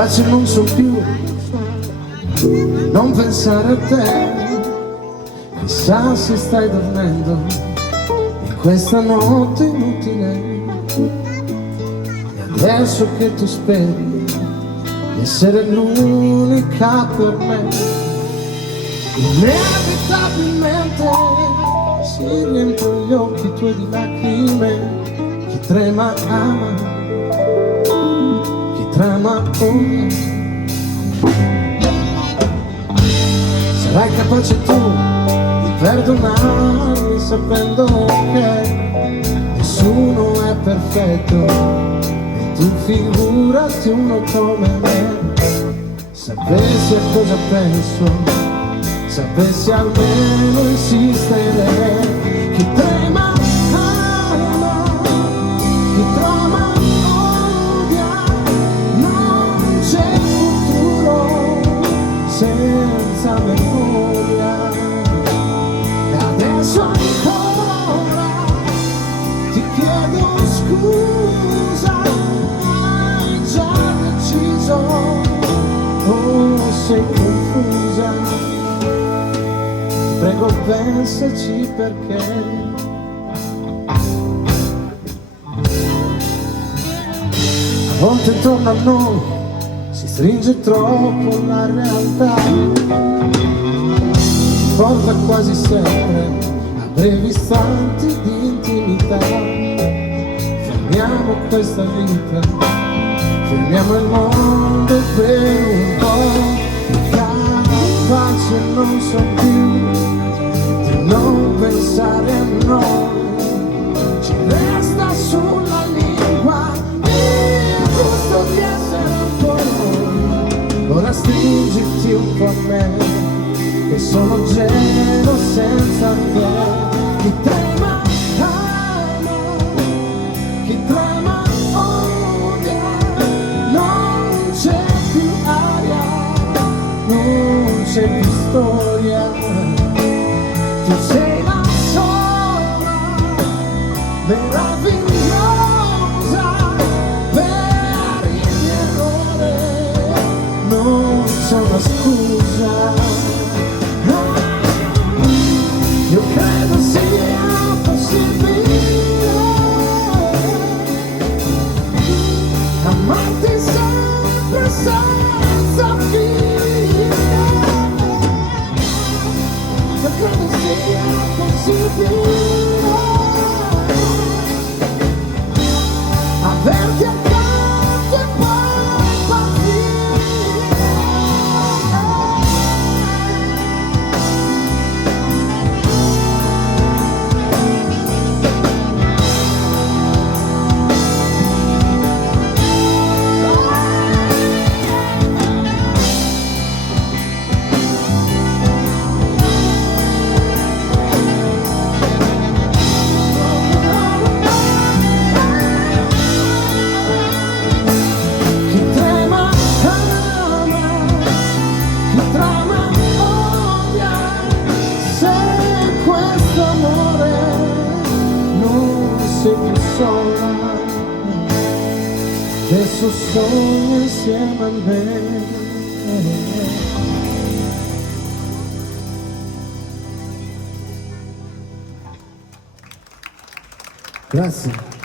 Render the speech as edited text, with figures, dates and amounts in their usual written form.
Pace non so più, non pensare a te. Chissà se stai dormendo in questa notte inutile. E adesso che tu speri di essere l'unica per me, inevitabilmente si riempiono gli occhi tuoi di lacrime. Chi trema ama, chi trama odia. Sarai capace tu di perdonarmi sapendo che nessuno è perfetto, e tu figurati uno come me. Sapessi a cosa penso, sapessi almeno insistere. Chi trema ama, chi trama odia. Non c'è futuro senza memoria. E adesso ancora ti chiedo scusa, hai già deciso o sei confusa? Ti prego pensaci, perché a volte intorno a noi si stringe troppo la realtà, ci porta quasi sempre a brevi istanti di intimità. Fermiamo questa vita, fermiamo il mondo per un po'. Capace non so più di non pensare a noi. Ci resta sulla lingua il gusto di essere un po' noi. Ora stringiti un po' a me, che sono gelo senza te. Chi trema ama, chi trema odia. Non c'è più aria, non c'è più storia. Tu sei la sola, meravigliosa, per il mio errore non c'è una scusa. Io credo sia possibile amarti sempre senza fine. Io credo sia possibile averti accanto e poi partire. Sei più sola, adesso sono insieme a me. Grazie.